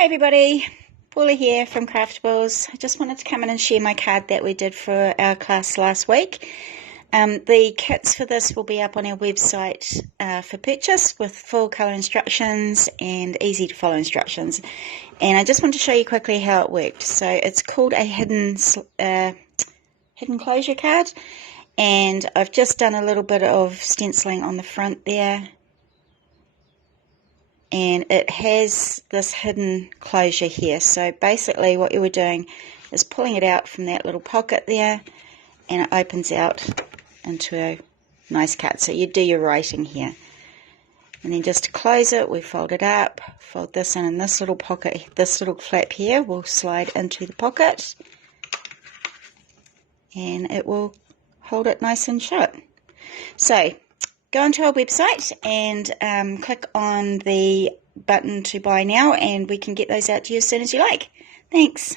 Hey everybody, Paula here from Craftables. I just wanted to come in and share my card that we did for our class last week. The kits for this will be up on our website for purchase with full colour instructions and easy to follow instructions. And I just want to show you quickly how it worked. So it's called a hidden closure card, and I've just done a little bit of stenciling on the front there. And it has this hidden closure here. So basically what you were doing is pulling it out from that little pocket there, and it opens out into a nice card. So you do your writing here. And then just to close it, we fold it up, fold this in, and this little pocket, this little flap here will slide into the pocket, and it will hold it nice and shut. So go onto our website and click on the button to buy now, and we can get those out to you as soon as you like. Thanks.